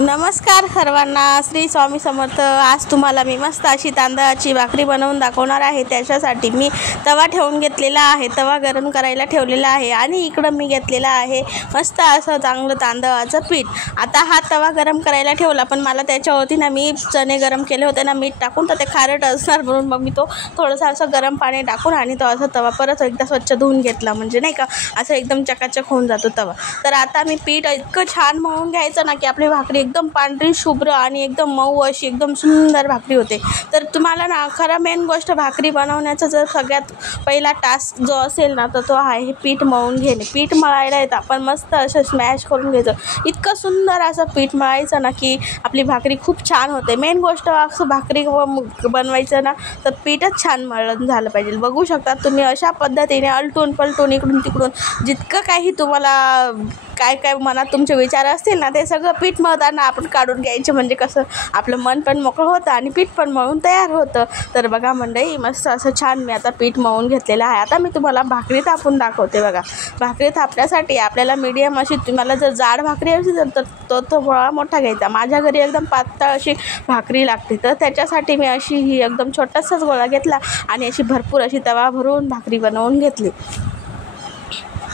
नमस्कार सर्वांना, श्री स्वामी समर्थ। आज तुम्हाला मी मस्त अशी तांदळाची भाकरी बनवून दाखवणार आहे। त्याच्यासाठी मी तवा ठेवून घेतलेला आहे, तवा गरम करायला ठेवलेला आहे आणि इकडं मी घेतलेला आहे मस्त असं चांगलं तांदळाचं पीठ। आता हा तवा गरम करायला ठेवला, पण मला त्याच्यावरती ना मी चणे गरम केले होते ना मीठ टाकून, तर ते खारट असणार म्हणून मग मी तो थोडंसं असं गरम पाणी टाकून आणि तो असा तवा परत एकदा स्वच्छ धुवून घेतला, म्हणजे नाही का असं एकदम चकाचक होऊन जातो तवा। तर आता मी पीठ इतकं छान मळून घ्यायचं ना की आपली भाकरी एकदम पांढरी शुभ्र आणि एकदम मऊ अशी एकदम सुंदर भाकरी होते। तर तुम्हाला ना खरं मेन गोष्ट भाकरी बनवण्याचा जर सगळ्यात पहिला टास्क जो असेल ना तर तो आहे पीठ मळून घेणे। पीठ मळायला येतं, आपण मस्त असं स्मॅश करून घ्यायचं, इतकं सुंदर असं पीठ मळायचं ना की आपली भाकरी खूप छान होते। मेन गोष्ट असं भाकरी बनवायचं ना तर पीठच छान मळून झालं पाहिजे। बघू शकता तुम्ही अशा पद्धतीने अलटून पलटून इकडून तिकडून जितकं काही तुम्हाला काय मनात तुमचे विचार असतील ना ते सगळं पीठ मळताना आपण काढून घ्यायचे, म्हणजे कसं आपलं मन पण मोकळं होतं आणि पीठ पण मळून तयार होतं। तर बघा मंडळी, मस्त असं छान मी आता पीठ मळून घेतलेलं आहे। आता मी तुम्हाला भाकरी थापून दाखवते। बघा, भाकरी थापण्यासाठी आपल्याला मीडियम अशी, तुम्हाला जर जाड भाकरी असेल तर तो गोळा मोठा घ्यायचा। माझ्या घरी एकदम पातळ अशी भाकरी लागते, तर त्याच्यासाठी मी अशी ही एकदम छोटासाच गोळा घेतला आणि अशी भरपूर अशी तवा भरून भाकरी बनवून घेतली।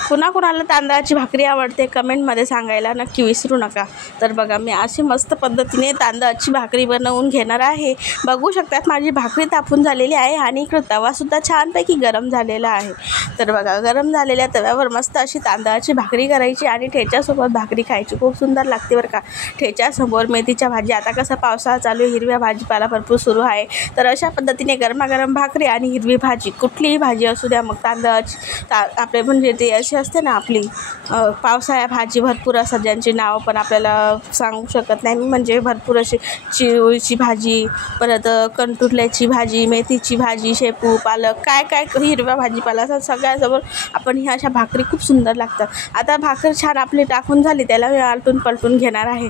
कुणाकुणाला तांदळाची भाकरी आवडते कमेंटमध्ये सांगायला नक्की विसरू नका। तर बघा, मी अशी मस्त पद्धतीने तांदळाची भाकरी बनवून घेणार आहे। बघू शकतात माझी भाकरी तापून झालेली आहे आणि इकडं तवासुद्धा छानपैकी गरम झालेला आहे। तर बघा, गरम झालेल्या तव्यावर मस्त अशी तांदळाची भाकरी करायची आणि ठेच्यासोबत भाकरी खायची, खूप सुंदर लागते बरं का। ठेच्यासमोर मेथीच्या भाजी, आता कसं पावसाळा चालू आहे, हिरव्या भाजीपाला भरपूर सुरू आहे, तर अशा पद्धतीने गरमागरम भाकरी आणि हिरवी भाजी, कुठलीही भाजी असू द्या, मग तांदळाची आपले म्हणजे ते अशी असते ना आपली पावसाळ्या भाजी भरपूर असतात ज्यांची नाव पण आपल्याला सांगू शकत नाही मी, म्हणजे भरपूर अशी चिवळीची भाजी, परत कंटुरल्याची भाजी, मेथीची भाजी, शेपू, पालक, काय हिरव्या भाजीपाला असतात सगळ्यासोबत आपण ह्या अशा भाकरी खूप सुंदर लागतात। आता भाकरी छान आपली टाकून झाली, त्याला मी आलटून पलटून घेणार आहे,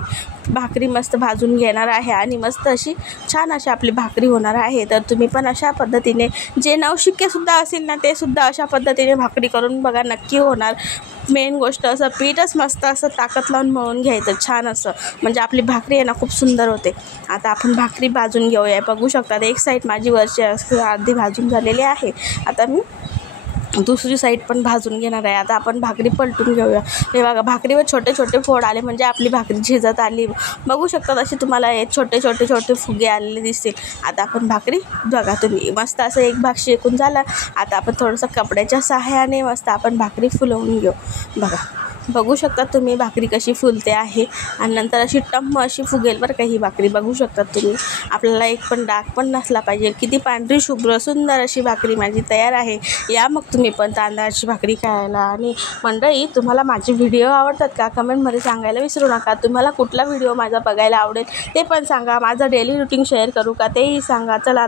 भाकरी मस्त भाजून घेणार आहे आणि मस्त अशी छान अशी आपली भाकरी होणार आहे। तर तुम्ही पण अशा पद्धतीने, जे नवशिकेसुद्धा असेल ना ते सुद्धा अशा पद्धतीने भाकरी करून बघा, नक्की होणार। मेन गोष्ट असं पीठच मस्त असं ताकद लावून मळून घ्यायचं छान असं, म्हणजे आपली भाकरी आहे ना खूप सुंदर होते। आता आपण भाकरी भाजून घेऊया। बघू शकता एक साईड माझी वरची अर्धी भाजून झालेली आहे, आता मी दुसरी साईड पण भाजून घेणार आहे। आता आपण भाकरी पलटून घेऊया। हे बघा, भाकरीवर छोटे छोटे फोड आले, म्हणजे आपली भाकरी झिजत आली। बघू शकता असे तुम्हाला हे छोटे छोटे छोटे फुगे आलेले दिसतील। आता आपण भाकरी बघा, तुम्ही मस्त असं एक भाग शेकून झाला, आता आपण थोडंसं कपड्याच्या सहाय्याने मस्त आपण भाकरी फुलवून घेऊ। बघा, बघू शकता तुम्ही भाकरी कशी फुलते आहे आणि नंतर अशी टम्म अशी फुगेल बरं का ही भाकरी। बघू शकता तुम्ही, आपल्याला एक पण डाग पण नसला पाहिजे, किती पांढरी शुभ्र सुंदर अशी भाकरी माझी तयार आहे। या मग तुम्ही पण तांदळाची भाकरी खायला। आणि मंडळी, तुम्हाला माझे व्हिडिओ आवडतात का कमेंटमध्ये सांगायला विसरू नका। तुम्हाला कुठला व्हिडिओ माझा बघायला आवडेल ते पण सांगा, माझं डेली रुटीन शेअर करू का तेही सांगा। चला,